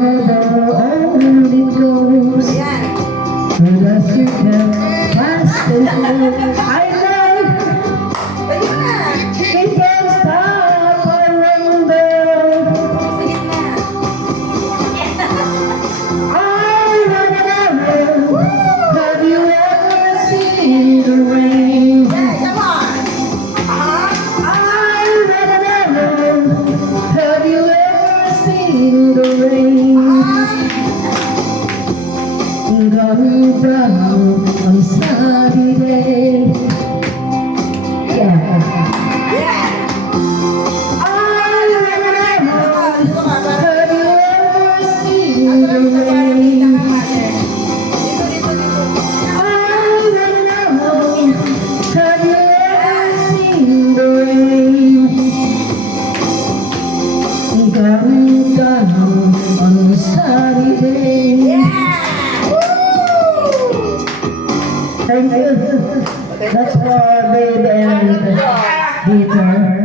only goes unless you can pass the I know it can stop a rainbow. I wanna know, have you ever seen the rain? I wanna know, have you ever seen the rain? Going down on sunny day. Yeah. I wanna know, have you ever seen the rain? I wanna know, have you ever seen the rain? Going down on a sunny day. Thank you. That's for Babe and Peter.